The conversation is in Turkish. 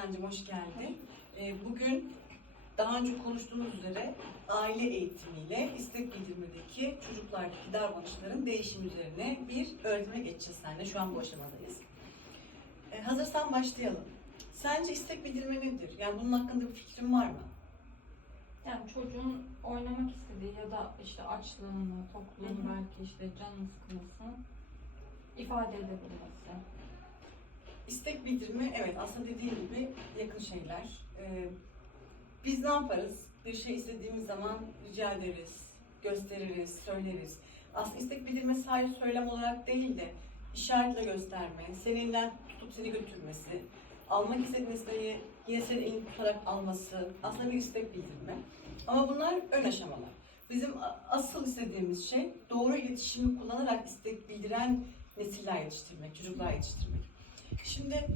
Serencim hoş geldin. Ee, Bugün daha önce konuştuğumuz üzere aile eğitimiyle istek bildirmedeki çocuklardaki davranışların değişimi üzerine bir öğretime geçeceğiz seninle. Şu an bu aşamadayız. Ee, Hazırsan başlayalım. Sence istek bildirme nedir? Yani bunun hakkında bir fikrin var mı? Yani çocuğun oynamak istediği ya da işte açlığını, tokluğunu belki işte canını sıkılmasını ifade edebilmesi. İstek bildirme evet aslında dediğim gibi yakın şeyler. Ee, biz ne yaparız? Bir şey istediğimiz zaman rica ederiz, gösteririz, söyleriz. Aslında istek bildirme sadece söylem olarak değil de işaretle gösterme, seninle tutup seni götürmesi, almak istediğin nesneyi yine seni elini tutarak alması aslında bir istek bildirme. Ama bunlar ön aşamalar. Bizim asıl istediğimiz şey doğru iletişimi kullanarak istek bildiren nesiller yetiştirmek, çocuklar yetiştirmek. Şimdi